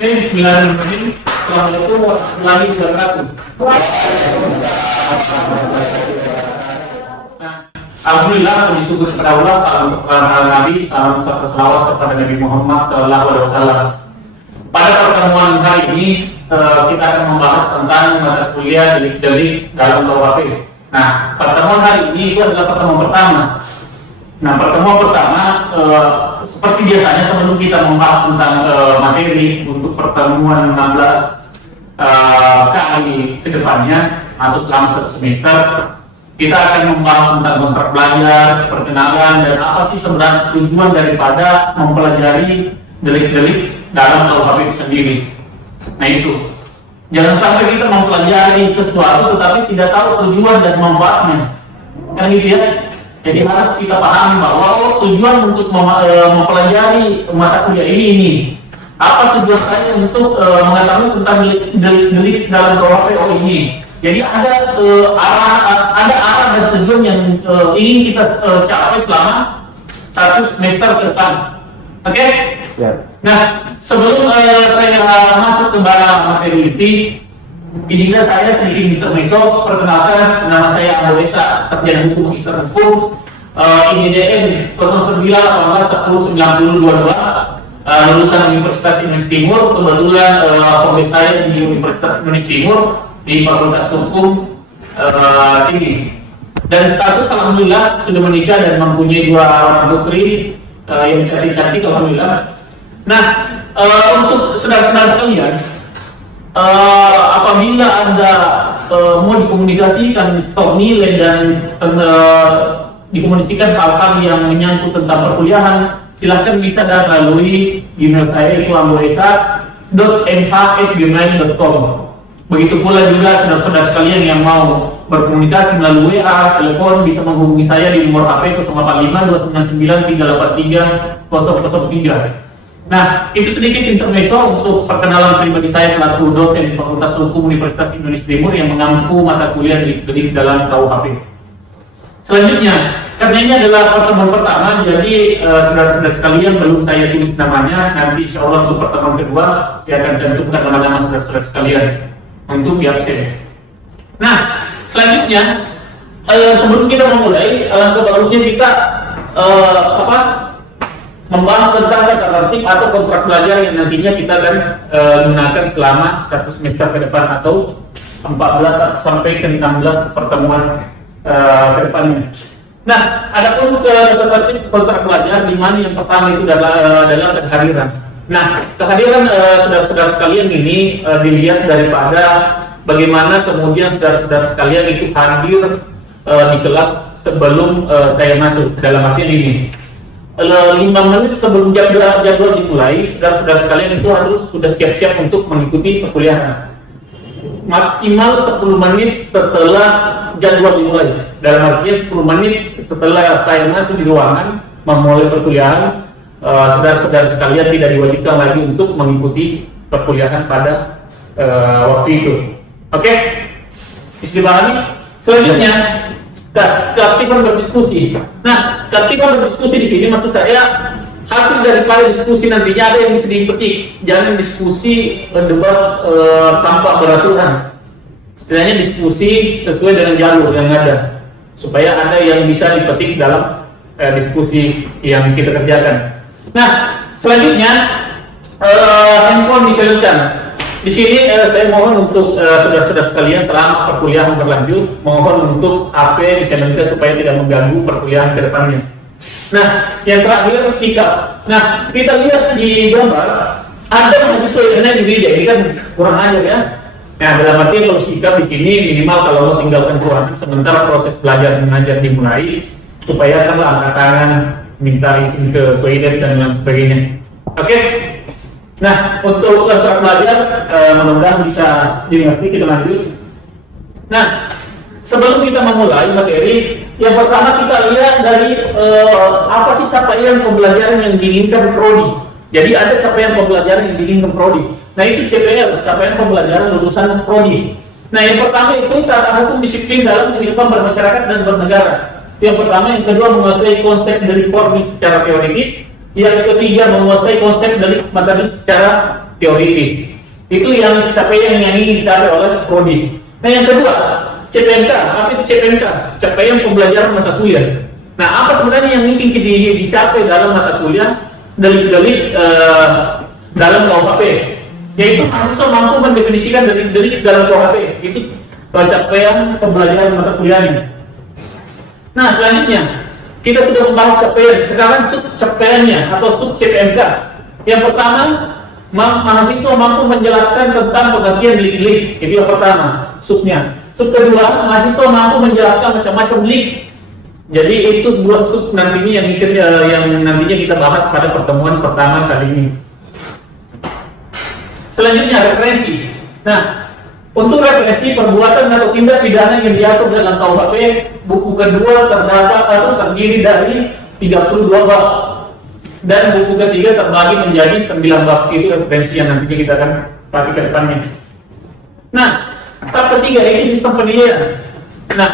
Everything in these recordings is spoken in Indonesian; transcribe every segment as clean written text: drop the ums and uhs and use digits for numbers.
Bismillahirrahmanirrahim. Assalamualaikum warahmatullahi wabarakatuh. Alhamdulillah, puji syukur kepada Allah, salam kepada Nabi, salam serta selawat kepada Nabi Muhammad SAW. Pada pertemuan hari ini kita akan membahas tentang mata kuliah delik-delik dalam KUHP. Nah, pertemuan hari ini itu adalah pertemuan pertama. Nah, pertemuan pertama seperti biasanya sebelum kita membahas tentang materi untuk pertemuan 16 kali ke depannya atau selama satu semester, kita akan membahas tentang kontrak belajar, perkenalan, dan apa sih sebenarnya tujuan daripada mempelajari delik-delik dalam KUHP itu sendiri. Nah itu, jangan sampai kita mempelajari sesuatu tetapi tidak tahu tujuan dan manfaatnya, kan gitu ya. Jadi harus kita pahami bahwa tujuan untuk mempelajari mata kuliah ini. Apa tujuan saya untuk mengetahui tentang delik dalam KUHP ini? Jadi ada arah dan tujuan yang ingin kita capai selama satu semester ke depan. Oke? Yeah. Nah, sebelum saya masuk ke materi izinkan saya sedikit intermezzo. Perkenalkan, nama saya Abu Esa, Sarjana Hukum Magister Hukum, IDDN 0918109022, lulusan Universitas Indonesia Timur. Kebetulan profesi saya di Universitas Indonesia Timur di Fakultas Hukum sini. Dan status alhamdulillah sudah menikah dan mempunyai 2 orang putri yang cantik-cantik, alhamdulillah. Nah, untuk saudara-saudara sekalian, apabila Anda mau dikomunikasikan stok nilai dan dikomunikasikan hal-hal yang menyangkut tentang perkuliahan, silahkan bisa melalui email saya, itu amboesa.mh@gmail.com. Begitu pula juga saudara-saudara sekalian yang mau berkomunikasi melalui WA, telepon, bisa menghubungi saya di nomor HP 085299383003. Nah, itu sedikit intermezzo untuk perkenalan pribadi saya selaku dosen di Fakultas Hukum Universitas Indonesia Timur yang mengampu mata kuliah delik dalam KUHP. Selanjutnya, karena ini adalah pertemuan pertama, jadi saudara-saudara sekalian belum saya tulis namanya. Nanti insya Allah untuk pertemuan kedua saya akan cantumkan nama-nama saudara-saudara sekalian untuk di absen. Nah, selanjutnya sebelum kita memulai, alangkah bagusnya kita membahas tentang tata tertib atau kontrak belajar yang nantinya kita akan gunakan selama satu semester ke depan atau 14 sampai ke 16 pertemuan ke depannya. Nah, adapun tata tertib kontrak belajar di mana yang pertama itu adalah kehadiran. Nah, kehadiran saudara-saudara sekalian ini dilihat daripada bagaimana kemudian saudara-saudara sekalian itu hadir di kelas sebelum saya masuk. Dalam artian ini 5 menit sebelum jadwal dimulai, saudara-saudara sekalian itu harus sudah siap-siap untuk mengikuti perkuliahan. Maksimal 10 menit setelah jadwal dimulai. Dalam artinya 10 menit setelah saya masuk di ruangan memulai perkuliahan, saudara-saudara sekalian tidak diwajibkan lagi untuk mengikuti perkuliahan pada waktu itu. Oke? Bisa dipahami? Selanjutnya, keaktifan berdiskusi. Nah, keaktifan berdiskusi di sini maksud saya hasil daripada diskusi nantinya ada yang bisa dipetik. Jangan diskusi debat tanpa beraturan. Istilahnya diskusi sesuai dengan jalur yang ada, supaya ada yang bisa dipetik dalam diskusi yang kita kerjakan. Nah, selanjutnya handphone disalurkan. Di sini saya mohon untuk saudara-saudara sekalian selama perkuliahan berlanjut, mohon untuk HP disalurkan supaya tidak mengganggu perkuliahan ke depannya. Nah, yang terakhir sikap. Nah, kita lihat di gambar ada mahasiswa yang juga jadi kan kurang ajar ya. Nah, dalam arti kalau sikap di sini minimal kalau lo tinggalkan ruangan sementara proses belajar mengajar dimulai, supaya kan angkat tangan, minta izin ke toilet dan lain sebagainya. Oke? Nah, untuk kontrak belajar mudah-mudahan bisa dimengerti. Kita lanjut. Nah, sebelum kita memulai materi, yang pertama kita lihat dari apa sih capaian pembelajaran yang diinginkan prodi. Jadi ada capaian pembelajaran yang diinginkan prodi. Nah, itu CPL, capaian pembelajaran lulusan prodi. Nah, yang pertama itu tata hukum disiplin dalam kehidupan bermasyarakat dan bernegara. Yang pertama, yang kedua menguasai konsep dari formil secara teoritis. Yang ketiga menguasai konsep dari materi secara teoritis. Itu yang capaian yang ingin dicapai oleh prodi. Nah, yang kedua, CPMK. Apa itu CPMK? Capaian pembelajaran mata kuliah. Nah, apa sebenarnya yang ingin dicapai dalam mata kuliah delik-delik dalam KUHP? Yaitu mahasiswa mampu mendefinisikan delik-delik dalam KUHP. Itu capaian pembelajaran mata kuliahnya. Nah, selanjutnya kita sudah membahas capaian. Sekarang sub capaiannya atau sub CPMK. Yang pertama, mahasiswa mampu menjelaskan tentang pengertian delik-delik. Itu yang pertama, subnya. Sub kedua, mahasiswa mampu menjelaskan macam-macam delik. Jadi itu dua sub nantinya yang nantinya kita bahas pada pertemuan pertama kali ini. Selanjutnya referensi. Nah, untuk referensi perbuatan atau tindak pidana yang diatur dalam KUHP, buku kedua terdapat atau terdiri dari 32 bab dan buku ketiga terbagi menjadi 9 bab. Itu referensi yang nantinya kita akan pakai ke depannya. Nah, sub ketiga ini sistem penilaian. Nah,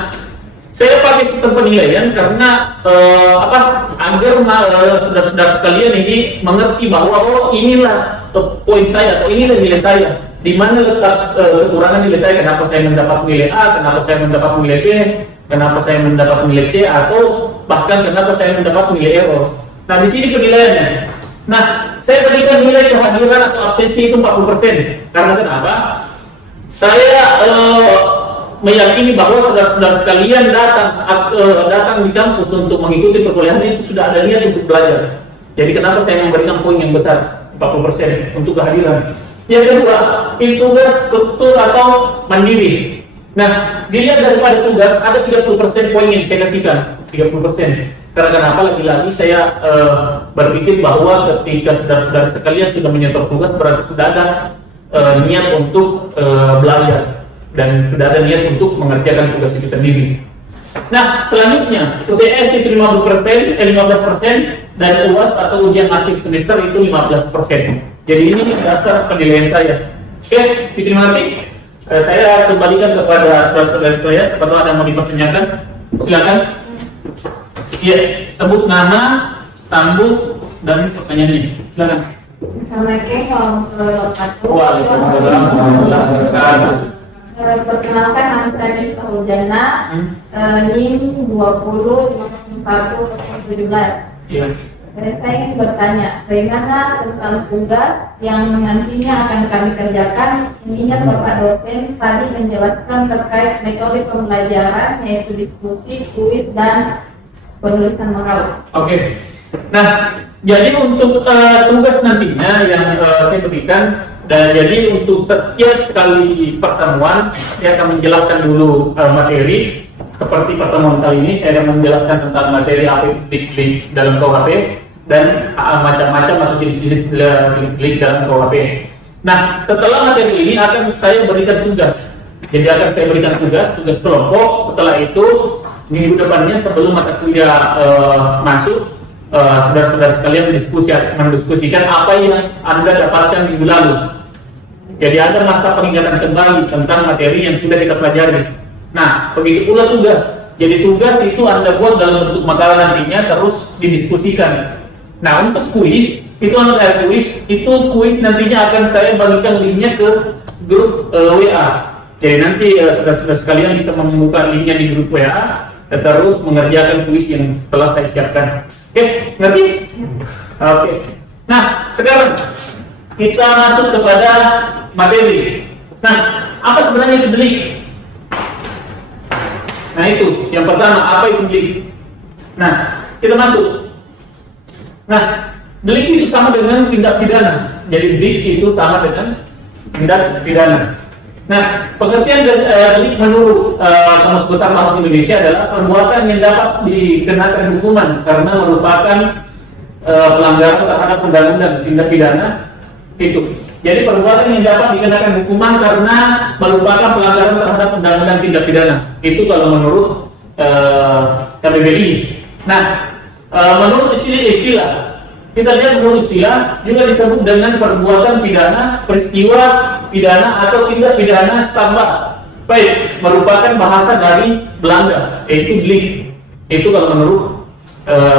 saya pakai sistem penilaian karena agar saudara-saudara sekalian ini mengerti bahwa inilah poin saya atau inilah nilai saya. Di mana letak kekurangan nilai saya, kenapa saya mendapat nilai A, kenapa saya mendapat nilai B, kenapa saya mendapat nilai C, atau bahkan kenapa saya mendapat nilai error. Nah, di sini penilaiannya. Nah, saya berikan nilai kehadiran atau absensi itu 40%. Karena kenapa? Saya meyakini bahwa saudara-saudara sekalian datang di kampus untuk mengikuti perkuliahan itu sudah ada niat untuk belajar. Jadi kenapa saya memberikan poin yang besar 40% untuk kehadiran? Yang kedua, itu tugas struktur atau mandiri. Nah, dilihat daripada tugas ada 30% poin yang saya kasihkan, 30%. Karena kenapa? Lagi-lagi saya berpikir bahwa ketika saudara-saudara sekalian sudah menyetor tugas, berarti sudah ada niat untuk belajar dan sudah ada niat untuk mengerjakan tugas itu sendiri. Nah, selanjutnya UTS itu 15% dan UAS atau ujian akhir semester itu 15%. Jadi ini dasar penilaian saya. Oke, di sini nanti saya kembalikan kepada saudara-saudara sekalian. Siapa tahu ada yang mau dipertanyakan, silakan. Iya, sebut nama, sambung dan pertanyaannya. Silakan. Assalamualaikum warahmatullahi wabarakatuh. Waalaikumsalam warahmatullahi wabarakatuh. Perkenalkan, nama saya Nisa Hurjana, NIM 205117. Iya. Saya ingin bertanya, bagaimana tentang tugas yang nantinya akan kami kerjakan? Intinya Bapak dosen tadi menjelaskan terkait metode pembelajaran, yaitu diskusi, kuis, dan penulisan moral. Oke. Nah, jadi untuk tugas nantinya yang saya berikan, dan jadi untuk setiap kali pertemuan saya akan menjelaskan dulu materi. Seperti pertemuan kali ini saya akan menjelaskan tentang materi apa itu dalam KUHP dan macam-macam atau jenis-jenis delik dalam KUHP. Nah, setelah materi ini akan saya berikan tugas. Jadi akan saya berikan tugas kelompok. Setelah itu minggu depannya sebelum mata kuliah masuk, saudara-saudara sekalian mendiskusikan apa yang Anda dapatkan minggu lalu. Jadi ada masa peningkatan kembali tentang materi yang sudah kita pelajari. Nah, begitu pula tugas. Jadi tugas itu Anda buat dalam bentuk makalah nantinya terus didiskusikan. Nah, untuk kuis itu kuis nantinya akan saya bagikan linknya ke grup WA. Jadi nanti saudara-saudara sekalian bisa membuka linknya di grup WA dan terus mengerjakan kuis yang telah saya siapkan. Oke, ngerti? Oke. Nah, sekarang kita masuk kepada materi. Nah, apa sebenarnya itu delik? Nah, itu yang pertama, apa itu delik? Nah, kita masuk. Nah, delik itu sama dengan tindak pidana. Jadi delik itu sama dengan tindak pidana. Nah, pengertian delik menurut Kamus Besar Bahasa Indonesia adalah perbuatan yang dapat dikenakan hukuman karena merupakan pelanggaran terhadap undang-undang tindak pidana itu. Jadi perbuatan yang dapat dikenakan hukuman karena merupakan pelanggaran terhadap undang-undang tindak pidana. Itu kalau menurut KBBI. Nah, menurut istilah kita lihat menurut istilah juga disebut dengan perbuatan pidana, peristiwa pidana atau tindak pidana tambah. Baik, merupakan bahasa dari Belanda, yaitu delik. Itu kalau menurut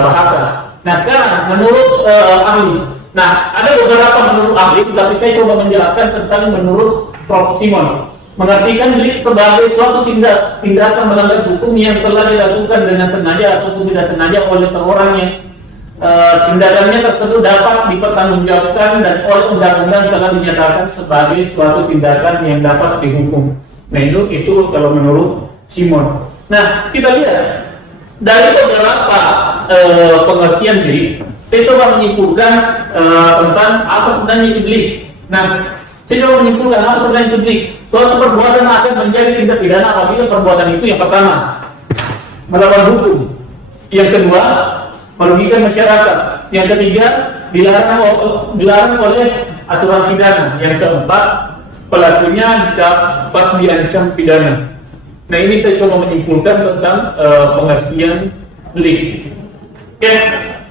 bahasa. Nah, sekarang menurut ahli. Nah, ada beberapa menurut ahli, tapi saya coba menjelaskan tentang menurut Prof. Simon. Mengartikan delik sebagai suatu tindakan melanggar hukum yang telah dilakukan dengan sengaja ataupun tidak sengaja oleh seorang yang tindakannya tersebut dapat dipertanggungjawabkan dan oleh undang-undang telah dinyatakan sebagai suatu tindakan yang dapat dihukum. Nah, itu kalau menurut Simon. Nah, kita lihat dari beberapa pengertian delik, saya coba menyimpulkan tentang apa sebenarnya itu delik. Nah, saya coba menyimpulkan apa sebenarnya itu delik. Suatu perbuatan akan menjadi tindak pidana apabila perbuatan itu yang pertama melawan hukum, yang kedua merugikan masyarakat, yang ketiga dilarang oleh aturan pidana, yang keempat pelakunya dapat diancam pidana. Nah, ini saya coba menyimpulkan tentang pengertian delik. Oke,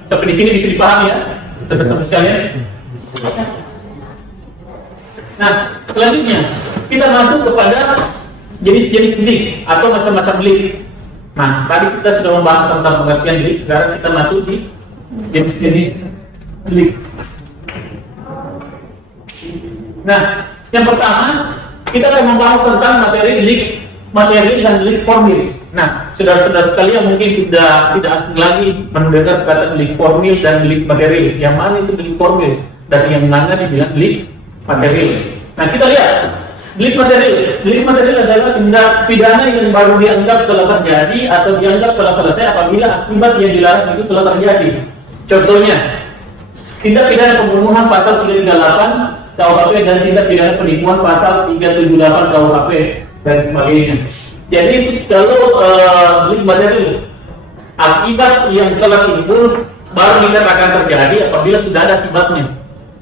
sampai di sini bisa dipahami ya, saudara-saudara sekalian. Nah, selanjutnya kita masuk kepada jenis-jenis delik atau macam-macam delik. Nah, tadi kita sudah membahas tentang pengertian delik, sekarang kita masuk di jenis-jenis delik. Nah, yang pertama kita akan membahas tentang materi delik, materi dan delik formil. Nah, saudara-saudara sekalian mungkin sudah tidak asing lagi mendengar kata delik formil dan delik material. Yang mana itu delik formil dan yang mana dibilang delik material. Nah, kita lihat delik material. Delik material adalah tindak pidana yang baru dianggap telah terjadi atau dianggap telah selesai apabila akibat yang dilarang itu telah terjadi. Contohnya, tindak pidana pembunuhan pasal 338 KUHP dan tindak pidana penipuan pasal 378 KUHP dan sebagainya. Jadi kalau delik material, akibat yang telah timbul baru dikatakan terjadi apabila sudah ada akibatnya.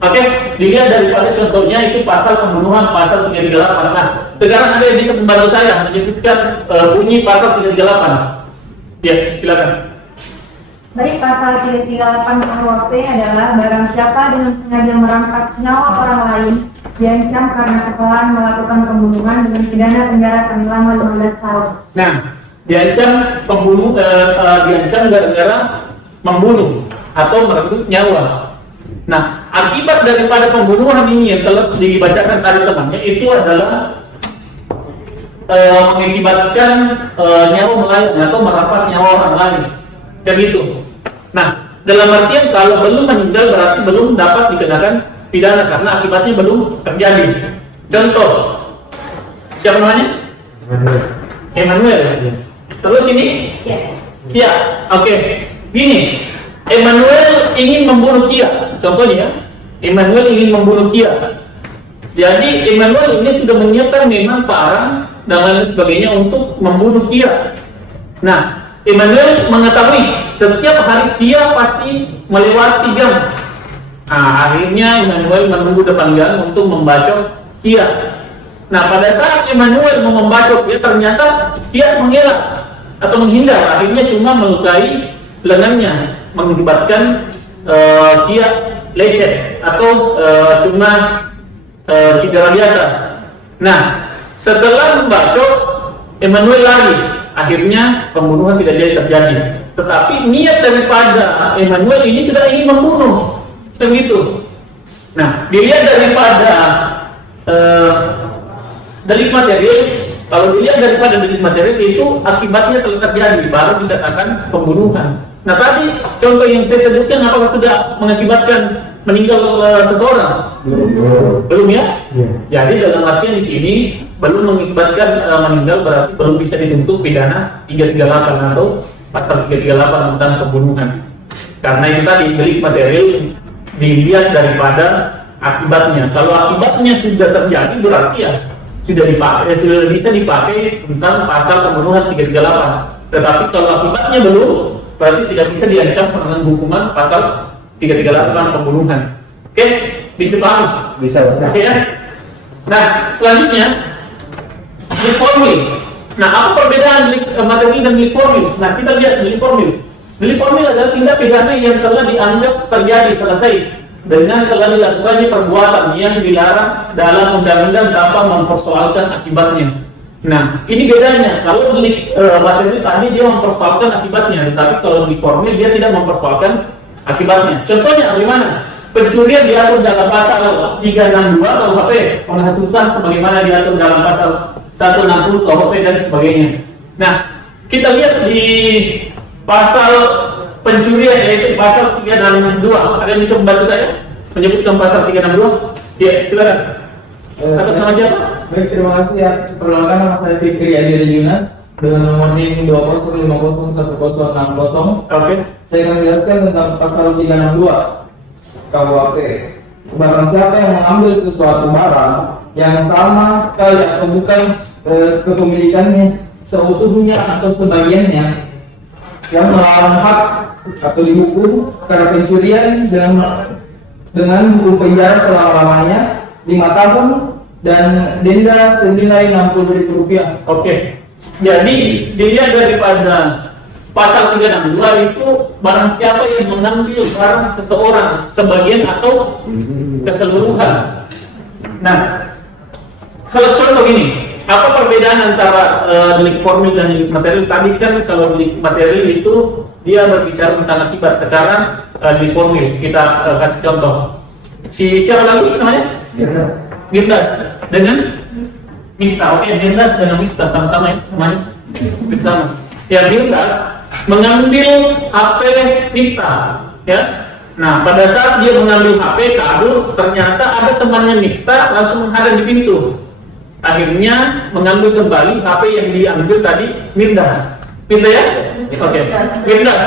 Oke, dilihat daripada contohnya itu pasal pembunuhan pasal 338. Nah, sekarang ada yang bisa membantu saya menyebutkan bunyi pasal 338. Ya, silakan. Baik, pasal 338 KUHP adalah barang siapa dengan sengaja merampas nyawa orang lain diancam karena kesalahan melakukan pembunuhan dengan pidana penjara paling lama 15 tahun. Nah, diancam diancam gara-gara membunuh atau merenggut nyawa. Nah, akibat daripada pembunuhan ini yang telah dibacakan tadi temannya itu adalah mengakibatkan nyawa melayang atau merampas nyawa orang lain, dan gitu. Nah, dalam artian kalau belum meninggal berarti belum dapat dikenakan pidana karena akibatnya belum terjadi. Contoh, siapa namanya? Emmanuel. Terus ini? Ya, oke. Gini, Emmanuel ingin membunuh Kia. Contohnya, Emmanuel ingin membunuh Kia. Jadi Emmanuel ini sudah menyiapkan memang parang dan lain sebagainya untuk membunuh Kia. Nah, Emmanuel mengetahui setiap hari Kia pasti melewati gang. Nah, akhirnya Emmanuel menunggu depan gang untuk membacok Kia. Nah, pada saat Emmanuel mau membacok dia, ternyata Kia mengelak atau menghindar. Akhirnya cuma melukai lengannya, mengakibatkan Kia lecet atau cuma cedera biasa. Nah, setelah membacok Emmanuel lari, akhirnya pembunuhan tidak jadi terjadi. Tetapi niat daripada Emmanuel ini sudah ingin membunuh, begitu. Nah, dilihat daripada delik material. Kalau dilihat daripada delik material itu akibatnya telah terjadi, baru dikatakan pembunuhan. Nah, tadi contoh yang saya sebutkan apakah sudah mengakibatkan meninggal seseorang? Belum ya? Jadi dalam artian di sini belum mengakibatkan meninggal berarti belum bisa dituntut pidana 338 atau pasal 338 tentang pembunuhan. Karena itu tadi delik material dilihat daripada akibatnya. Kalau akibatnya sudah terjadi berarti ya sudah dipakai, sudah bisa dipakai tentang pasal pembunuhan 338. Tetapi kalau akibatnya belum, berarti tidak bisa diancam dengan hukuman pasal 338 pembunuhan. Oke, bisa paham? Bisa. Ya? Nah, selanjutnya delik formil. Nah, apa perbedaan delik materi dan delik formil? Nah, kita lihat delik formil. Delik formil adalah tindak pidana yang telah dianggap terjadi selesai dengan telah dilakukannya perbuatan yang dilarang dalam undang-undang tanpa mempersoalkan akibatnya. Nah, ini bedanya. Kalau delik materi tadi dia mempersoalkan akibatnya, tetapi kalau delik formil dia tidak mempersoalkan akibatnya. Contohnya bagaimana? pencurian diatur dalam pasal 362 KUHP penghasutan sebagaimana diatur dalam pasal 160 KUHP dan sebagainya. Nah, kita lihat di pasal pencurian yaitu pasal 362. Ada yang bisa membantu saya menyebutkan pasal 362? Ya, silakan. Atas nama siapa? Baik, terima kasih atas perkenalkan. Nama saya Fikri Adi Yunas dengan nomor NIM 20501060. Oke. Saya akan menjelaskan tentang pasal 362 KUHP. Barang siapa yang mengambil sesuatu barang yang sama sekali atau bukan kepemilikannya seutuhnya atau sebagiannya yang melawan hak atau dihukum karena pencurian dengan hukum penjara selama-lamanya 5 tahun dan denda senilai Rp60.000. Oke. Jadi dilihat daripada pasal 362 itu barang siapa yang mengambil barang seseorang sebagian atau keseluruhan. Nah, contoh begini, apa perbedaan antara delik formil dan delik material? Tadi kan kalau delik material itu dia berbicara tentang akibat. Sekarang delik formil kita kasih contoh. Siapa lagi namanya? Mirdas dengan Miftah. Oke, Mirdas dengan Miftah sama-sama ya, namanya bersama. Ya, Mirdas mengambil HP Miftah, ya. Nah, pada saat dia mengambil HP kabur, ternyata ada temannya Miftah langsung menghadang di pintu. Akhirnya mengambil kembali HP yang diambil tadi Mirdas. Mirdas ya? Oke. Mirdas.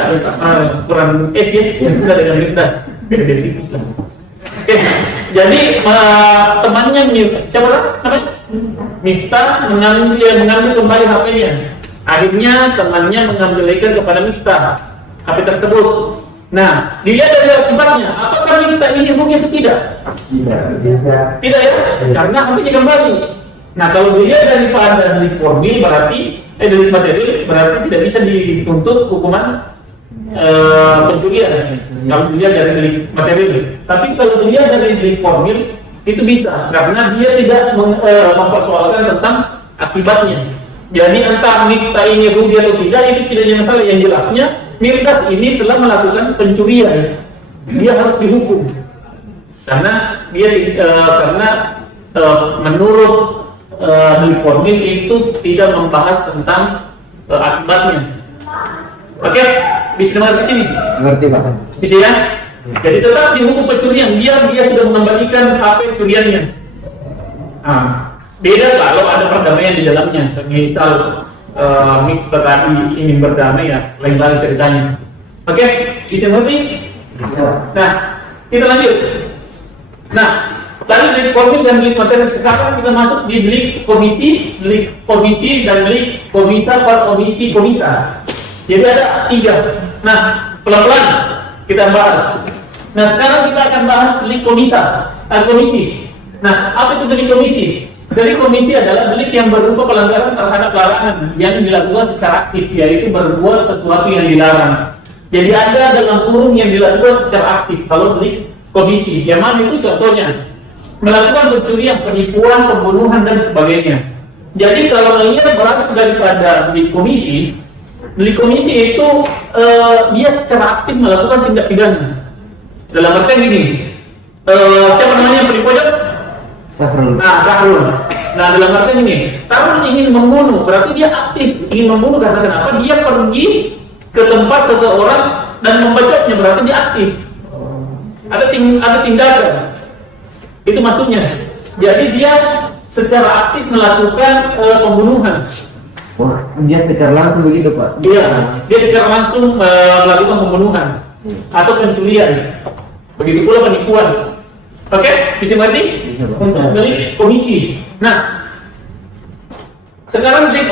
Kurang S ya, Mirdas dengan Mirdas. Beda tipis lah. Oke. Jadi temannya siapa namanya? Miftah mengambil kembali HP-nya. Akhirnya temannya mengembalikan kepada Miftah HP tersebut. Nah, dilihat dari akibatnya, apakah Miftah ini rugi atau tidak? Tidak ya, karena HP-nya kembali. Nah, kalau dilihat daripada delik formil berarti delik material berarti tidak bisa dituntut hukuman pencurian. Kalau dilihat dari delik material, tapi kalau dilihat dari delik formil itu bisa karena dia tidak mempersoalkan tentang akibatnya. Jadi entah Miftah ini rugi atau tidak itu tidak ada masalah. Yang jelasnya Mirdas ini telah melakukan pencurian, dia harus dihukum karena dia menurut delik formil itu tidak membahas tentang akibatnya. Oke, bisa mengerti sini? Mengerti, Pak. Bisa ya? Jadi tetap dihukum pencurian, dia sudah mengembalikan HP curiannya. Nah, beda kalau ada perdamaian di dalamnya. Misal Miftah tadi ingin berdamai ya, lain kali ceritanya. Oke, bisa mengerti? Nah, kita lanjut. Nah, tadi delik formil dan delik material. Sekarang kita masuk di delik komisi dan delik komisa per komisa. Jadi ada 3. Nah, pelan-pelan kita bahas. Nah, sekarang kita akan bahas delik komisi. Nah, apa itu delik komisi? Delik komisi adalah delik yang berupa pelanggaran terhadap larangan yang dilakukan secara aktif, yaitu berbuat sesuatu yang dilarang. Jadi ada dalam kurung yang dilakukan secara aktif. Kalau delik komisi, yang mana itu contohnya melakukan pencurian, penipuan, pembunuhan dan sebagainya. Jadi kalau melihat berasal daripada delik komisi itu dia secara aktif melakukan tindak pidana. Dalam artian gini, siapa namanya penipu aja? Sahrul. Nah, dalam artian ini, Sahrul ingin membunuh, berarti dia aktif ingin membunuh karena kenapa? Dia pergi ke tempat seseorang dan membacoknya, berarti dia aktif. Ada tindakan. Itu maksudnya. Jadi dia secara aktif melakukan pembunuhan. Wah, dia secara langsung begitu, Pak? Iya, dia secara langsung melakukan pembunuhan atau pencurian. Begitu pula penipuan. Oke, bisa mengerti? Untuk delik komisi. Nah, sekarang delik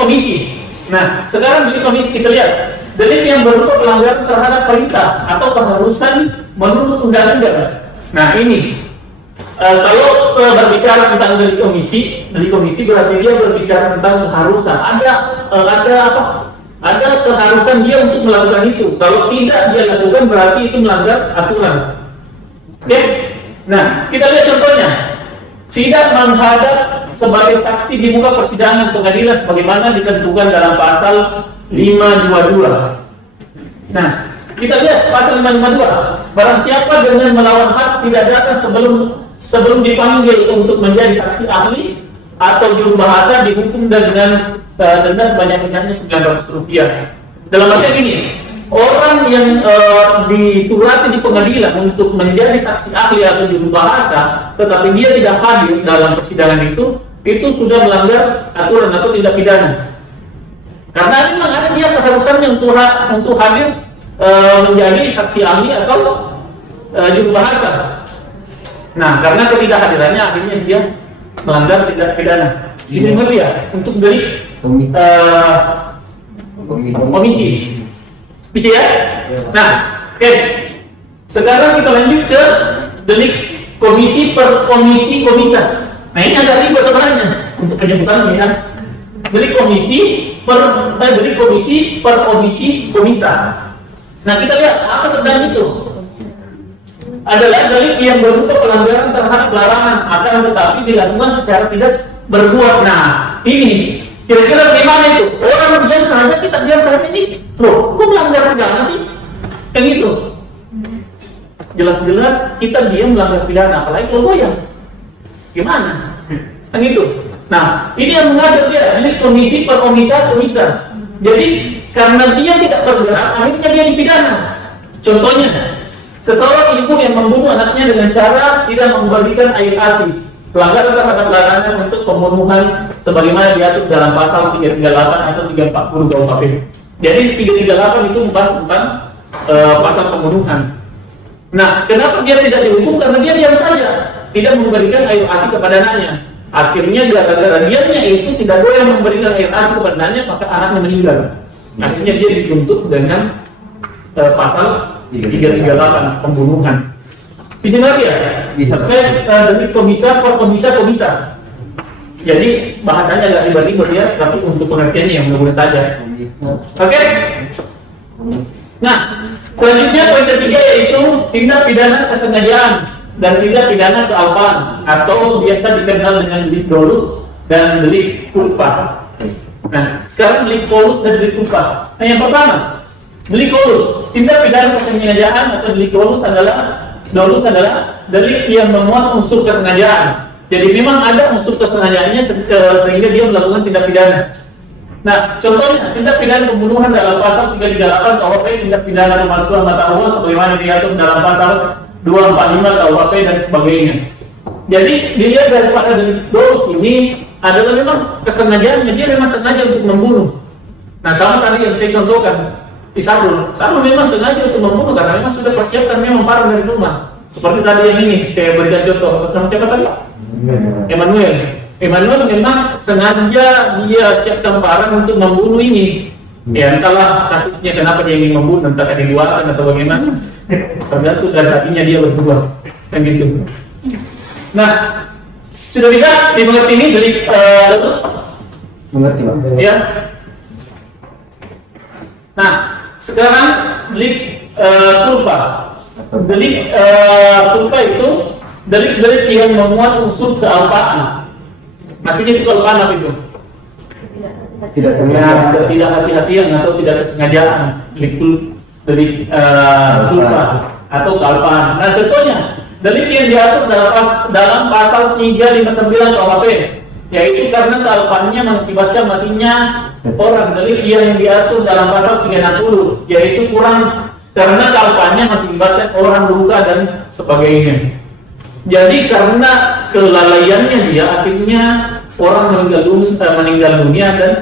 komisi kita lihat delik yang berupa pelanggaran terhadap perintah atau keharusan menurut undang-undang. Nah, ini kalau berbicara tentang delik komisi berarti dia berbicara tentang keharusan. Ada keharusan dia untuk melakukan itu. Kalau tidak dia lakukan berarti itu melanggar aturan. Oke? Nah, kita lihat contohnya. Tidak menghadap sebagai saksi di muka persidangan pengadilan sebagaimana ditentukan dalam pasal 522. Nah, kita lihat pasal 552. barang siapa dengan melawan hak tidak datang sebelum dipanggil untuk menjadi saksi ahli atau juru bahasa dihukum dengan denda sebanyak-banyaknya Rp900. Dalam arti ini, orang yang disurati di pengadilan untuk menjadi saksi ahli atau juru bahasa, tetapi dia tidak hadir dalam persidangan itu sudah melanggar aturan atau tindak pidana. Karena memang ada dia keharusannya untuk hadir menjadi saksi ahli atau juru bahasa. Nah, karena ketidakhadirannya akhirnya dia melanggar tindak pidana. Ini mengerti ya? Untuk delik komisi. Bisa ya? Nah, oke. Sekarang kita lanjut ke delik komisi per komisi komisa. Nah, ini ada ribet sebenarnya untuk penyebutan ya. Delik komisi per komisi komisa. Nah, kita lihat apa sebenarnya itu. Adalah delik yang berupa pelanggaran terhadap larangan akan tetapi dilakukan secara tidak berbuat. Nah, ini kira-kira bagaimana itu? Orang diam saja, kita diam saja ini. Loh, kok melanggar pidana sih? Kayak gitu. Jelas-jelas kita diam melanggar pidana, apalagi kalau goyang. Gimana? Kan gitu. Nah, ini yang mengatur dia, ini komisi per komisa. Jadi, karena dia tidak bergerak, akhirnya dia dipidana. Contohnya, seseorang ibu yang membunuh anaknya dengan cara tidak memberikan air ASI, pelanggaran terhadap larangan untuk pembunuhan sebagaimana diatur dalam pasal 338 atau 340 KUHP. Jadi 338 itu membahas tentang pasal pembunuhan. Nah, kenapa dia tidak dihukum? Karena dia diam saja, tidak memberikan air ASI kepada anaknya. Akhirnya gara-gara diamnya itu tidak boleh memberikan air ASI kepada anaknya, maka anaknya meninggal. Akhirnya dia dituntut dengan pasal 338 pembunuhan. Bisa lagi ya? Bisa. Dari komisa per komisa. Jadi bahasanya agak ribet-ribet ya, tapi untuk pengertiannya yang mudah saja. Oke? Nah, selanjutnya poin ketiga yaitu tindak pidana kesengajaan dan tindak pidana kealpaan atau biasa dikenal dengan delik dolus dan delik culpa. Nah, sekarang delik dolus dan delik culpa. Nah, yang pertama, delik dolus, tindak pidana kesengajaan atau delik dolus adalah delik yang memuat unsur kesengajaan. Jadi memang ada unsur kesengajaannya sehingga dia melakukan tindak pidana. Nah, contohnya tindak pidana pembunuhan dalam pasal 338 KUHP, tindak pidana pemalsuan mata uang sebagaimana diatur dalam pasal 245 KUHP dan sebagainya. Jadi dilihat daripada delik dolus ini adalah memang kesengajaannya, dia memang sengaja untuk membunuh. Nah, sama tadi yang saya contohkan. Sarul memang sengaja untuk membunuh karena memang sudah persiapkan memang parang dari rumah. Seperti tadi yang ini saya berikan contoh. Nama siapa tadi? Emmanuel memang sengaja dia siapkan parang untuk membunuh ini. Ya entahlah kasusnya kenapa dia ingin membunuh, entah di luar atau bagaimana. Tergantung dari hatinya dia berdua, kan gitu. Nah, sudah bisa dimengerti ini delik terus? Mengerti, Pak. Ya. Nah, sekarang delik culpa. Delik culpa itu delik-delik yang memuat unsur kealpaan. Maksudnya itu kealpaan apa itu? Tidak sengaja, tidak hati-hatian atau tidak kesengajaan. Delik culpa atau kealpaan. Nah, contohnya delik yang diatur dalam pasal 359 KUHP, yaitu karena kealpaannya mengakibatkan matinya orang. Delik yang diatur dalam pasal 360, yaitu kurang karena kealpaannya mengakibatkan orang luka dan sebagainya. Jadi karena kelalaiannya dia akhirnya orang meninggal dunia dan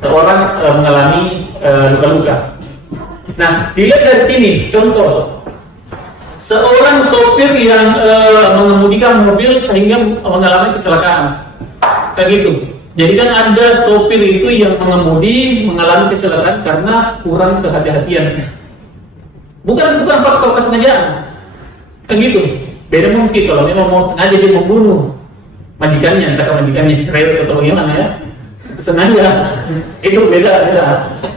orang mengalami luka-luka. Nah, dilihat dari sini contoh seorang sopir yang mengemudikan mobil sehingga mengalami kecelakaan. Kayak gitu. Jadi kan ada sopir itu yang mengemudi mengalami kecelakaan karena kurang kehati-hatian. Bukan faktor kesengajaan. Kayak gitu. Beda mungkin kalau memang mau sengaja dia membunuh majikannya, entah majikannya diceraikan atau bagaimana ya. Sengaja. Itu beda.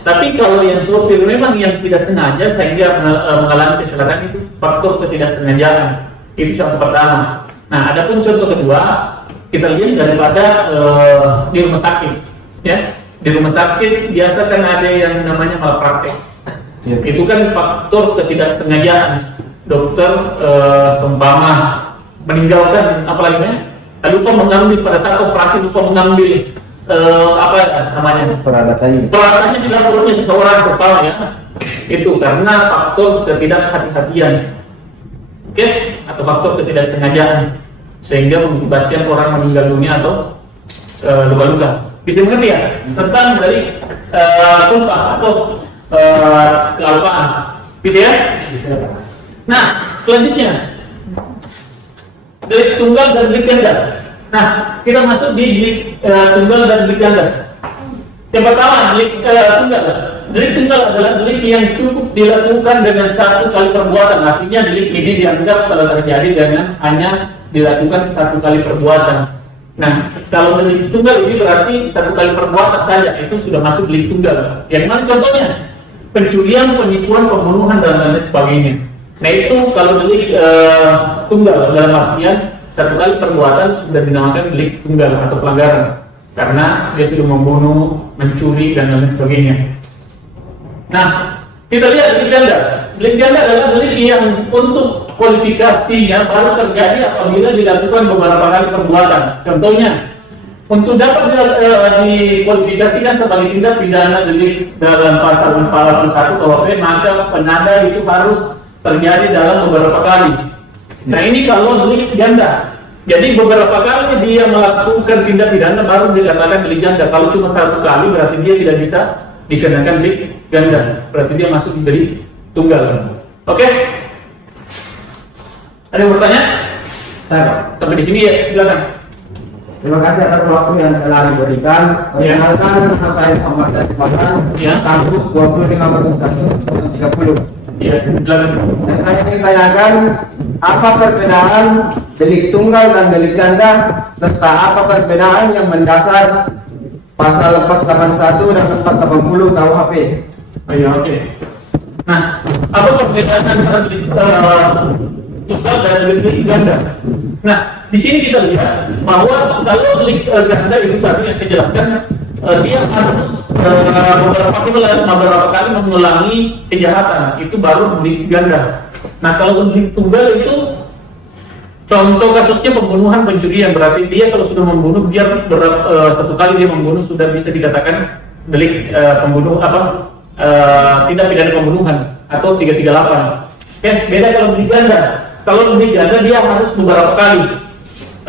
Tapi kalau yang sopir memang yang tidak sengaja sehingga mengalami kecelakaan itu faktor ketidaksengajaan. Itu contoh pertama. Nah, adapun contoh kedua, kita lihat daripada di rumah sakit, ya. Di rumah sakit biasa kan ada yang namanya malpraktek. Itu kan faktor ketidaksengajaan. dokter seumpama meninggalkan apa lagi lupa mengambil pada saat operasi, lupa mengambil apa namanya peralatannya di dalam perutnya seseorang kepala ya, itu karena faktor ketidakhati-hatian, oke, atau faktor ketidaksengajaan sehingga mengakibatkan orang meninggal dunia atau luka-luka. Bisa mengerti ya tentang dari tumpah atau kealpaan, bisa ya? Bisa. Nah selanjutnya delik tunggal dan delik ganda. Nah, kita masuk di delik tunggal dan delik ganda. Yang pertama, delik tunggal. Delik tunggal adalah delik yang cukup dilakukan dengan satu kali perbuatan. Artinya delik ini dianggap kalau terjadi dengan hanya dilakukan satu kali perbuatan. Nah, kalau delik tunggal ini berarti satu kali perbuatan saja, itu sudah masuk delik tunggal. Yang mana contohnya? Pencurian, penipuan, pembunuhan, dan lain sebagainya. Nah itu kalau delik tunggal dalam artian satu kali perbuatan sudah dinamakan delik tunggal atau pelanggaran karena dia sudah membunuh, mencuri, dan lain sebagainya. Nah kita lihat delik ganda. Delik ganda adalah delik yang untuk kualifikasinya baru terjadi apabila dilakukan beberapa kali perbuatan. Contohnya, untuk dapat dikualifikasikan sebagai tindak pidana delik dalam pasal 481 KUHP, maka penada itu harus terjadi dalam beberapa kali. Nah ini kalau delik ganda. Jadi beberapa kali dia melakukan tindak pidana baru dikatakan delik ganda. Kalau cuma satu kali berarti dia tidak bisa dikenakan delik ganda. Berarti dia masuk di delik tunggal. Oke? Ada yang bertanya? Sampai di sini ya, silakan. Terima kasih atas waktu yang telah diberikan. Perkenalkan, nama saya Muhammad dari Padang. Sanggup 25/1/30. Ya, silakan. Dan saya ingin tanyakan, apa perbedaan delik tunggal dan delik ganda, serta apa perbedaan yang mendasar pasal 481 dan 480 KUHP? Oh iya, oke. Nah, apa perbedaan antara delik tunggal dan delik ganda? Nah, di sini kita lihat bahwa kalau delik ganda itu tadi yang saya jelaskan, dia harus beberapa kali mengulangi kejahatan, itu baru delik ganda. Nah kalau delik tunggal itu contoh kasusnya pembunuhan, pencurian, berarti dia kalau sudah membunuh dia satu kali dia membunuh sudah bisa dikatakan delik pembunuh tindak pidana pembunuhan atau 338. Oke, beda kalau delik ganda. Kalau delik ganda dia harus beberapa kali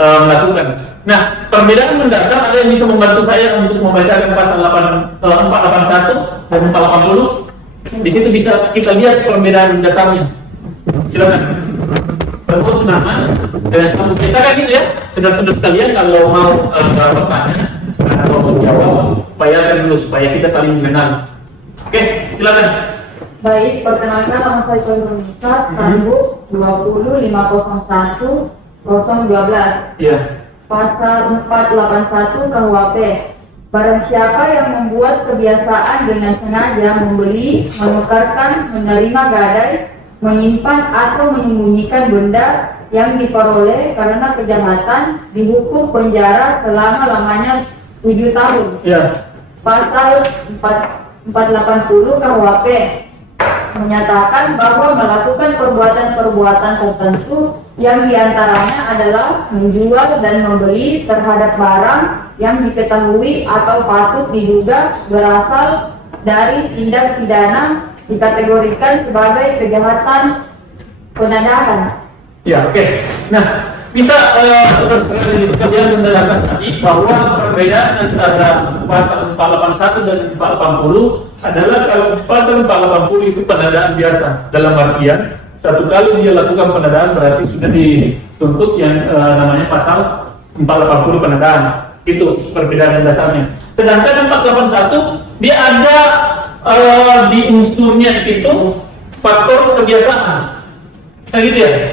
melakukan. Nah, perbedaan mendasar ada yang bisa membantu saya untuk membacakan pasal 481 dan 480. Di situ bisa kita lihat perbedaan mendasarnya. Silakan. Sebut nama dan sebut misalkan gitu ya. Saudara-saudara sekalian kalau mau bertanya atau menjawab, upayakan dulu supaya kita saling mengenal. Oke, silakan. Baik, perkenalkan nama saya Nisa, Sanggup 20.501/012. Iya. Pasal 481 KUHP. Barang siapa yang membuat kebiasaan dengan sengaja membeli, menukarkan, menerima gadai, menyimpan atau menyembunyikan benda yang diperoleh karena kejahatan, dihukum penjara selama-lamanya 7 tahun. Iya. Pasal 480 KUHP menyatakan bahwa melakukan perbuatan-perbuatan tertentu yang diantaranya adalah menjual dan membeli terhadap barang yang diketahui atau patut diduga berasal dari tindak pidana dikategorikan sebagai kejahatan penadahan. Ya, oke. Nah, bisa saudara-saudara sekalian menandakan tadi bahwa perbedaan antara pasal 481 dan 480 adalah kalau pasal 480 itu penadaan biasa, dalam artian satu kali dia lakukan penadaan berarti sudah dituntut yang namanya pasal 480 penadaan. Itu perbedaan dasarnya. Sedangkan 481 dia ada di unsurnya di situ faktor kebiasaan. Nah gitu ya.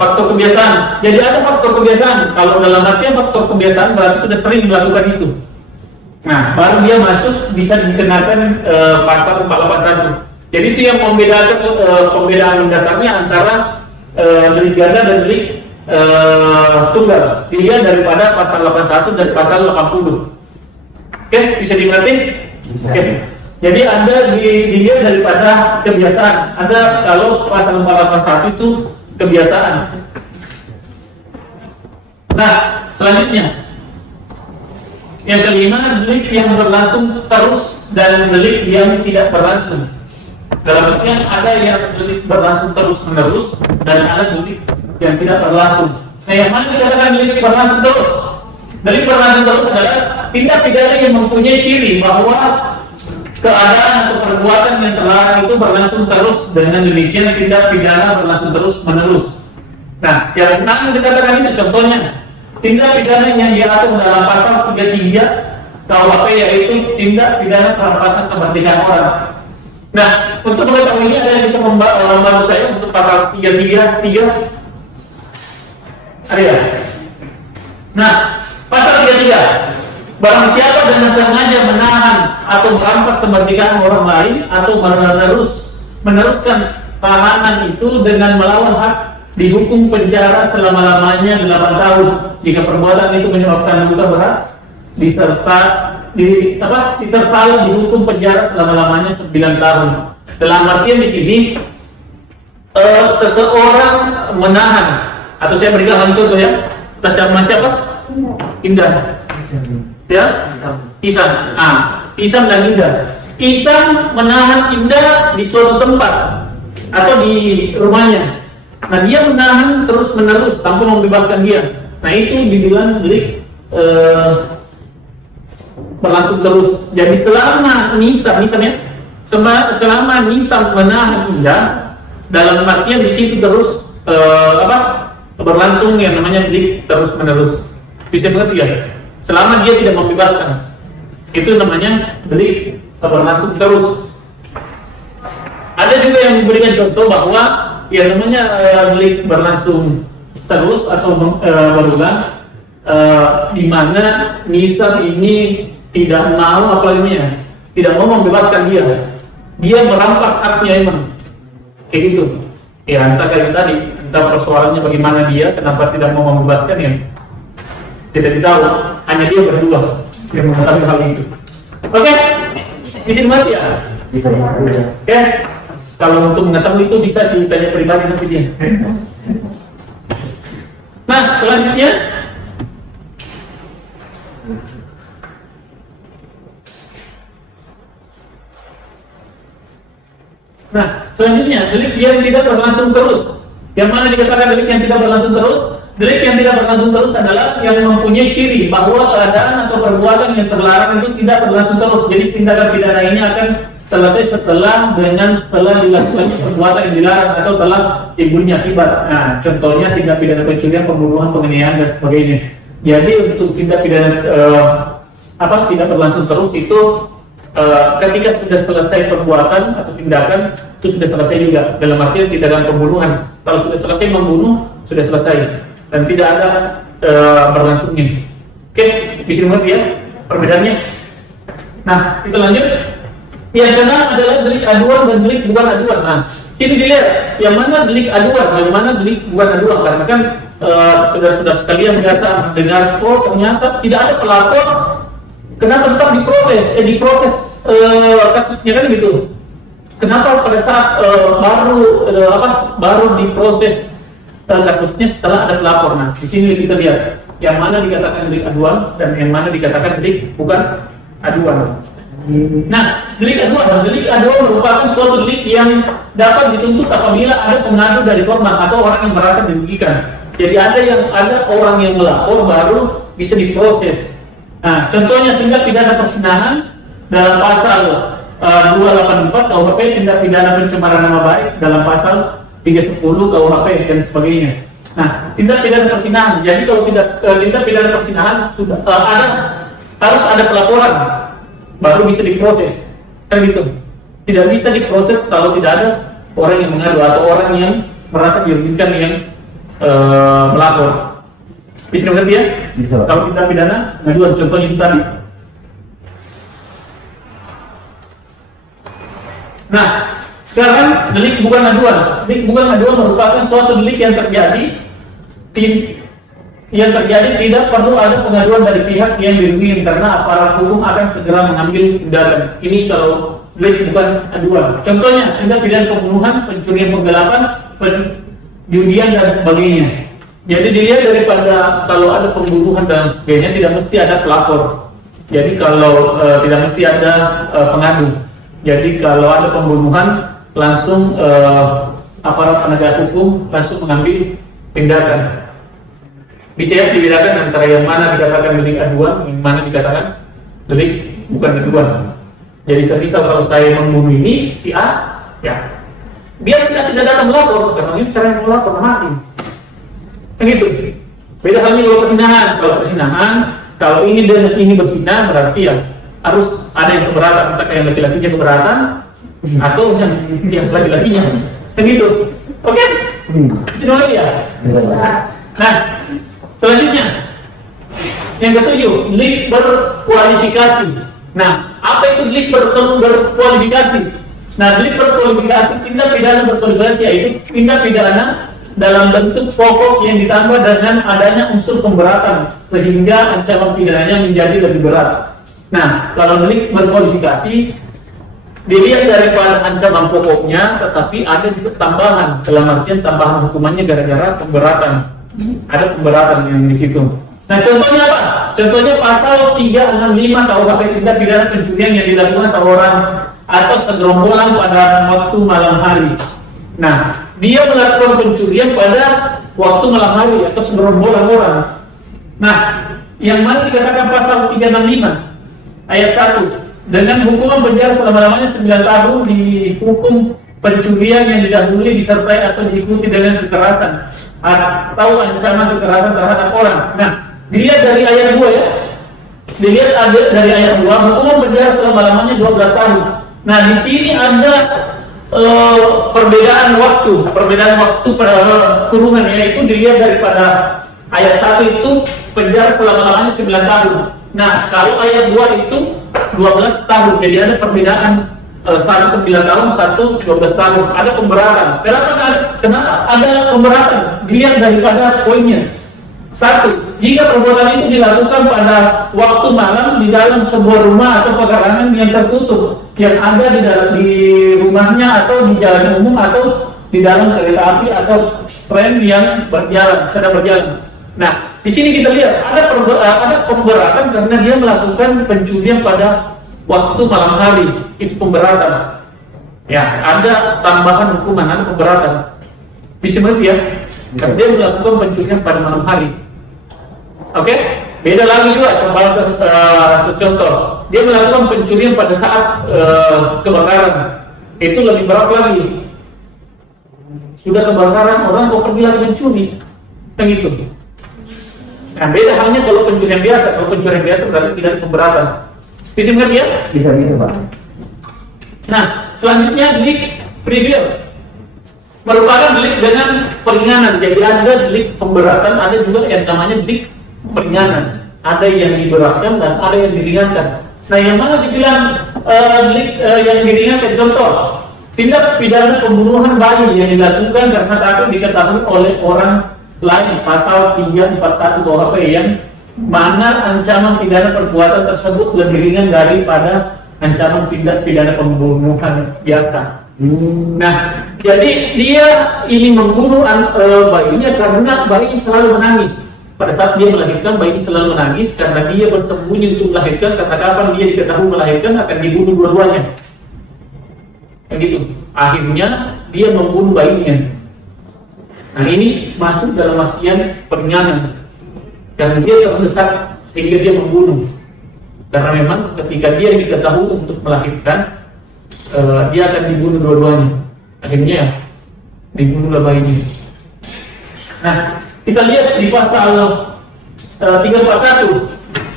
Faktor kebiasaan. Jadi ada faktor kebiasaan. Kalau dalam artian faktor kebiasaan berarti sudah sering melakukan itu. Nah, baru dia masuk bisa dikenakan pasal 481. Jadi itu yang membedakan pembedaan mendasarnya antara delik ganda dan delik tunggal. Dilihat daripada pasal 81 dan pasal 80. Oke, bisa dimengerti? Oke. Jadi Anda dilihat daripada kebiasaan. Ada kalau pasal 481 itu kebiasaan. Nah, selanjutnya yang kelima, delik yang berlangsung terus dan delik yang tidak berlangsung. Dalam artian ada yang delik berlangsung terus menerus dan ada delik yang tidak berlangsung. Nah, yang mana dikatakan delik berlangsung terus? Delik berlangsung terus adalah tindak pidana yang mempunyai ciri bahwa keadaan atau perbuatan yang terlarang itu berlangsung terus, dengan demikian tindak pidana berlangsung terus menerus. Nah, yang enam dikatakan itu contohnya tindak pidana yang diatur dalam pasal 33 KUHP, yaitu tindak pidana perampasan kemerdekaan orang. Nah, untuk mengetahui ini ada yang bisa membantu saya untuk pasal 33. Ada ya? Nah, pasal 33, barang siapa dengan sengaja menahan atau merampas kemerdekaan orang lain atau meneruskan tahanan itu dengan melawan hak, dihukum penjara selama-lamanya 8 tahun jika perbuatan itu menyebabkan luka berat, si tersalah dihukum penjara selama-lamanya 9 tahun. Dalam artian di sini seseorang menahan, atau saya berikan contoh ya, atas nama siapa? Indah. Ya, Ihsan. Ihsan dan Indah. Ihsan menahan Indah di suatu tempat atau di rumahnya. Nah, dia menahan terus menerus tanpa membebaskan dia. Nah, itu dibilang delik berlangsung terus. Jadi selama Ihsan ya, selama Ihsan menahan Indah, dalam artian di situ terus berlangsung yang namanya delik terus menerus. Bisa mengerti ya? Selama dia tidak membebaskan, itu namanya delik berlangsung terus. Ada juga yang memberikan contoh bahwa yang namanya delik berlangsung terus atau berulang, di mana Ihsan ini tidak mau tidak mau membebaskan dia merampas haknya emang, kayak gitu. Ya, entah kayak tadi, entah persoalannya bagaimana dia, kenapa tidak mau membebaskan ya, tidak ditahu. Hanya dia berdua yang mengetahui hal itu. Oke, izin banget ya. Oke, kalau untuk mengetahui itu bisa ditanya pribadi nanti dia. Nah, selanjutnya delik yang tidak berlangsung terus. Yang mana dikatakan delik yang tidak berlangsung terus? Delik yang tidak berlangsung terus adalah yang mempunyai ciri bahwa keadaan atau perbuatan yang terlarang itu tidak berlangsung terus. Jadi tindakan pidana ini akan selesai setelah dilakukannya perbuatan yang dilarang atau telah timbulnya akibat. Nah, contohnya tindak pidana pencurian, pembunuhan, penganiayaan dan sebagainya. Jadi untuk tindak pidana tidak berlangsung terus itu ketika sudah selesai perbuatan atau tindakan itu sudah selesai juga. Dalam artian tindakan pembunuhan, kalau sudah selesai membunuh sudah selesai dan tidak ada berlangsungnya. Oke, bisa mengerti ya perbedaannya. Nah, kita lanjut. Yang keenam adalah delik aduan dan delik bukan aduan. Nah, sini dilihat yang mana delik aduan, yang mana delik bukan aduan. Karena kan sudah sekalian biasa mendengar, oh ternyata tidak ada pelapor, kenapa tetap diproses kasusnya kan gitu. Kenapa pada saat baru diproses kasusnya setelah ada pelapor. Nah, di sini kita lihat yang mana dikatakan delik aduan dan yang mana dikatakan delik bukan aduan. Nah, delik aduan merupakan suatu delik yang dapat dituntut apabila ada pengadu dari korban atau orang yang merasa dirugikan. Jadi ada orang yang melapor baru bisa diproses. Nah, contohnya tindak pidana perzinahan dalam pasal 284 KUHP, tindak pidana pencemaran nama baik dalam pasal 310 KUHP dan sebagainya. Nah, tindak pidana perzinahan. Jadi kalau tindak pidana perzinahan sudah harus ada pelaporan baru bisa diproses, kan gitu. Tidak bisa diproses kalau tidak ada orang yang mengadu atau orang yang merasa dirugikan yang melapor. Bisa mengerti ya? Bisa. Kalau tindak pidana pengaduan, contohnya itu tadi. Nah, sekarang delik bukan aduan. Delik bukan aduan merupakan suatu delik yang terjadi yang terjadi tidak perlu ada pengaduan dari pihak yang dirugikan karena aparat hukum akan segera mengambil tindakan. Ini kalau delik bukan aduan. Contohnya tindak pidana pembunuhan, pencurian, penggelapan, penjudian dan sebagainya. Jadi dilihat daripada kalau ada pembunuhan dan sebagainya tidak mesti ada pelapor. Jadi kalau tidak mesti ada pengadu. Jadi kalau ada pembunuhan langsung aparat penegak hukum langsung mengambil tindakan. Bisa ya dibedakan antara yang mana dikatakan delik aduan, yang mana dikatakan delik bukan aduan. Jadi semisal kalau saya membunuh ini si A, ya biar si A tidak datang melapor karena ini cara yang melapor mati. Begitu. Beda halnya kalau persinahan. Kalau persinahan, kalau ini dan ini bersinah berarti ya harus ada yang keberatan, entah yang laki-lakinya keberatan atau yang laki-lakinya. Begitu. Oke? Sini lagi ya. Nah, selanjutnya yang ketujuh, delik berkualifikasi. Nah, apa itu delik berkualifikasi? Nah, delik berkualifikasi tindak pidana berkualifikasi yaitu tindak pidana dalam bentuk pokok yang ditambah dengan adanya unsur pemberatan sehingga ancaman pidananya menjadi lebih berat. Nah, kalau delik berkualifikasi dilihat daripada ancaman pokoknya, tetapi ada juga tambahan, dalam artian tambahan hukumannya gara-gara pemberatan. Ada pemberatan yang di situ. Nah, contohnya apa? Contohnya pasal 365 KUHP tindak pidana pencurian yang dilakukan seorang atau segerombolan pada waktu malam hari. Nah, dia melakukan pencurian pada waktu malam hari atau segerombolan orang. Nah, yang mana dikatakan pasal 365 ayat 1 dengan hukuman penjara selama-lamanya 9 tahun dihukum pencurian yang didahului disertai atau diikuti dengan kekerasan atau ancaman kekerasan terhadap orang. Nah, dilihat dari ayat 2 ya. Dilihat dari ayat 2 hukuman penjara selama-lamanya 12 tahun. Nah, di sini ada perbedaan waktu kurungan, yaitu dilihat daripada ayat 1 itu penjara selama-lamanya 9 tahun. Nah, kalau ayat 2 itu 12 tahun. Jadi ada perbedaan, satu 9 tahun, satu 12 tahun. Ada pemberatan. Kenapa ada pemberatan? Dilihat daripada poinnya. Satu, jika perbuatan itu dilakukan pada waktu malam di dalam sebuah rumah atau pekarangan yang tertutup, yang ada di rumahnya atau di jalan umum atau di dalam kereta api atau tren yang sedang berjalan. Nah, di sini kita lihat ada pemberatan karena dia melakukan pencurian pada waktu malam hari. Itu pemberatan. Ya, ada tambahan hukuman, ada pemberatan. Bisa mengerti ya? Karena dia melakukan pencurian pada malam hari. Oke? Beda lagi juga contoh. Dia melakukan pencurian pada saat kebakaran. Itu lebih berat lagi. Sudah kebakaran, orang kok pergi lagi mencuri. Kan gitu. Nah, beda halnya kalau pencurian biasa. Kalau pencurian biasa berarti tidak ada pemberatan. Bisa mengerti ya? Bisa gitu, Pak. Nah, selanjutnya delik trivial merupakan delik dengan peringanan. Jadi ada delik pemberatan, ada juga yang namanya delik peringanan. Ada yang diberatkan dan ada yang diringankan. Nah, yang mana dibilang delik yang diringankan? Contoh, tindak pidana pembunuhan bayi yang dilakukan karena takut diketahui oleh orang lain, pasal 341 KUHP, yang mana ancaman pidana perbuatan tersebut lebih ringan daripada ancaman tindak pidana pembunuhan biasa. Nah, jadi dia ini membunuh bayinya karena bayi selalu menangis. Pada saat dia melahirkan, bayi selalu menangis karena dia bersembunyi untuk melahirkan. Karena kapan dia diketahui melahirkan akan dibunuh dua-duanya. Begitu. Akhirnya dia membunuh bayinya. Nah, ini masuk dalam artian peringanan karena dia terdesak sehingga dia membunuh. Karena memang ketika dia diketahui untuk melahirkan, dia akan dibunuh dua-duanya. Akhirnya dibunuhlah bayinya. Nah, kita lihat di pasal 341.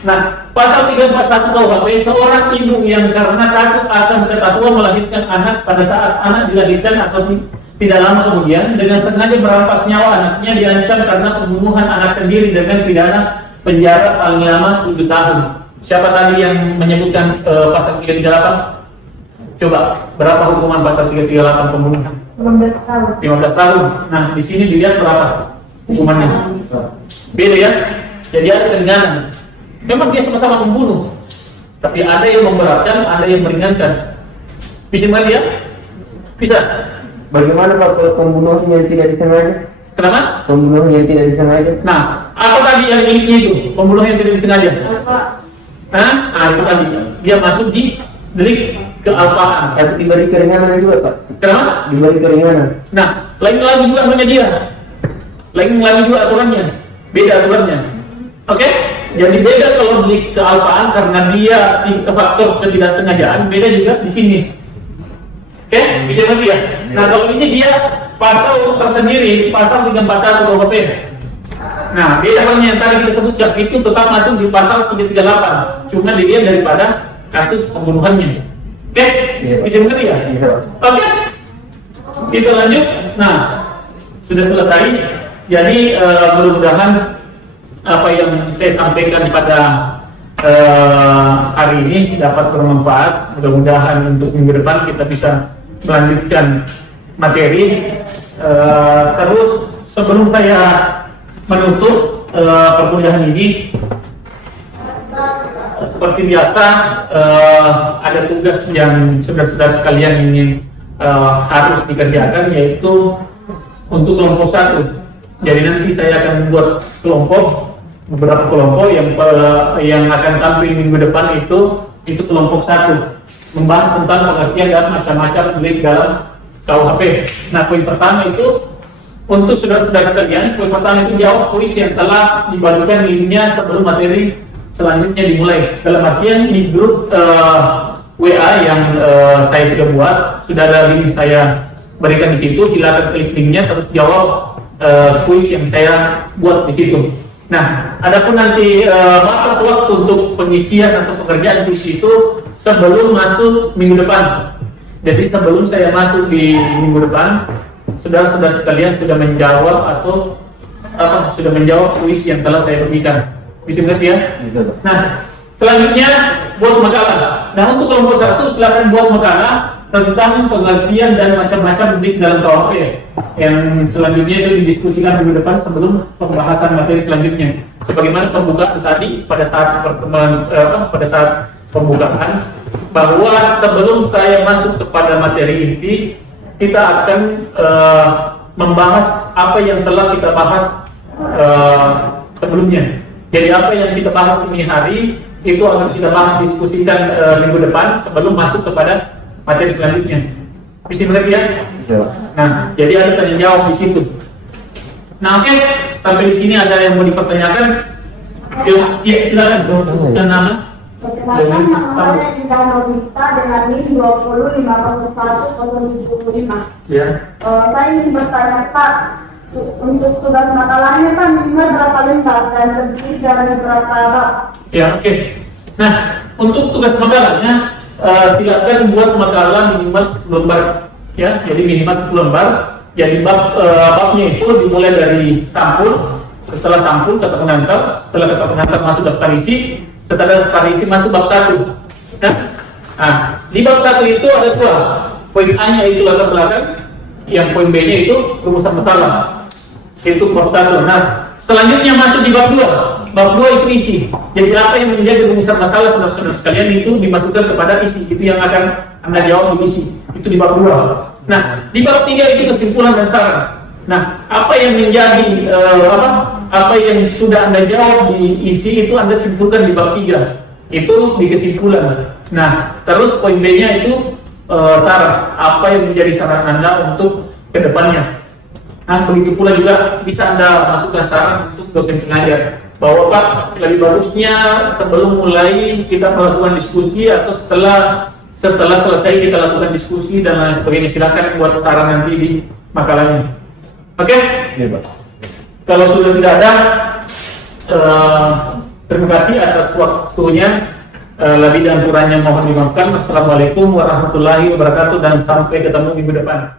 Nah, pasal 341 KUHP, seorang ibu yang karena takut akan ketahuan melahirkan anak pada saat anak dilahirkan atau tidak lama kemudian dengan sengaja merampas nyawa anaknya diancam karena pembunuhan anak sendiri dengan pidana penjara paling lama 7 tahun. Siapa tadi yang menyebutkan pasal 338? Coba, berapa hukuman pasal 338 pembunuhan? 15 tahun. 15 tahun. Nah, di sini dilihat berapa hukumannya? Beda ya. Jadi ada keringanan. Memang dia sama-sama membunuh, tapi ada yang memberatkan, ada yang meringankan. Bisa nggak dia? Bisa. Bagaimana Pak kalau pembunuhan yang tidak disengaja? Kenapa? Pembunuhan yang tidak disengaja. Nah, apa tadi yang deliknya itu? Pembunuhan yang tidak disengaja. Hah? Nah, itu tadi. Dia masuk di delik kealpaan. Tapi diberi keringanan juga Pak. Kenapa? Diberi keringanan. Nah, lain lagi juga namanya dia. Lain lagi juga aturannya. Beda aturannya. Oke? Jadi beda kalau delik kealpaan karena dia faktor ketidaksengajaan, beda juga di sini. Oke? Bisa ngerti ya? Nah, kalau ini dia pasal tersendiri, pasal dengan pasal KUHP. Nah, beda halnya yang tadi kita sebutkan, itu tetap masuk di pasal 338. Cuma dilihat daripada kasus pembunuhannya. Oke? Bisa mengerti ya? Oke? Kita lanjut. Nah, sudah selesai. Jadi mudah-mudahan apa yang saya sampaikan pada hari ini dapat bermanfaat. Mudah-mudahan untuk minggu depan kita bisa melanjutkan materi. Terus sebelum saya menutup perkuliahan ini, seperti biasa ada tugas yang saudara-saudara sekalian ingin harus dikerjakan, yaitu untuk kelompok 1. Jadi nanti saya akan membuat beberapa kelompok yang akan tampil minggu depan itu kelompok 1, membahas tentang pengertian dan macam-macam delik dalam KUHP. Nah, poin pertama itu untuk saudara-saudara sekalian, poin pertama itu jawab kuis yang telah dibagikan linknya sebelum materi selanjutnya dimulai. Dalam artian di grup WA yang saya sudah buat, sudah ada link saya berikan di situ. Silakan klik linknya terus jawab kuis yang saya buat di situ. Nah, adapun nanti batas waktu untuk pengisian atau pekerjaan kuis itu sebelum masuk minggu depan. Jadi sebelum saya masuk di minggu depan, saudara-saudara sekalian sudah menjawab atau sudah menjawab kuis yang telah saya berikan. Bisa ngerti ya? Bisa. Nah, selanjutnya buat makalah. Nah, untuk kelompok 1 silakan buat makalah tentang pengertian dan macam-macam delik dalam KUHP yang selanjutnya itu didiskusikan minggu depan sebelum pembahasan materi selanjutnya. Sebagaimana pembukaan tadi pada saat pembukaan, bahwa sebelum saya masuk kepada materi inti, kita akan membahas apa yang telah kita bahas sebelumnya. Jadi apa yang kita bahas ini hari itu akan kita bahas diskusikan minggu depan sebelum masuk kepada materi selanjutnya. Bisa mengerti ya? Bisa. Nah, jadi ada tanya jawab di situ. Nah, oke. Sampai di sini ada yang mau dipertanyakan? Ya, silakan. Dan nama? Perkenalkan, nama saya Indah Nurita dengan NIM 20501-075. Ya. Saya ingin bertanya Pak, untuk tugas makalahnya Pak minimal berapa lembar dan terdiri dari berapa bab? Ya, oke. Nah, untuk tugas makalahnya silakan buat makalah minimal 10 lembar. Ya, jadi minimal 10 lembar. Jadi babnya itu dimulai dari sampul. Setelah sampul kata pengantar, setelah kata pengantar masuk daftar isi, setelah daftar isi masuk bab 1. Nah, di bab 1 itu ada 2. Poin A-nya itu latar belakang, yang poin B-nya itu rumusan masalah. Itu bab 1. Nah, selanjutnya masuk di bab 2. Bab 2 itu isi. Jadi apa yang menjadi rumusan masalah saudara-saudara sekalian itu dimasukkan kepada isi. Itu yang akan Anda jawab di isi. Itu di bab 2. Nah, di bab 3 itu kesimpulan dan saran. Nah, apa yang menjadi apa yang sudah Anda jawab di isi itu Anda simpulkan di bab 3. Itu di kesimpulan. Nah, terus poin B-nya itu saran. Apa yang menjadi saran Anda untuk kedepannya. Nah, begitu pula juga bisa Anda masukkan saran untuk dosen pengajar. Bahwa Pak, lebih bagusnya sebelum mulai kita melakukan diskusi atau setelah selesai kita lakukan diskusi dan lain sebagainya. Silakan buat saran nanti di makalahnya. Oke? Iya, Pak. Kalau sudah tidak ada, terima kasih atas waktunya. Lebih dan kurangnya mohon dimaafkan. Assalamualaikum warahmatullahi wabarakatuh dan sampai ketemu minggu depan.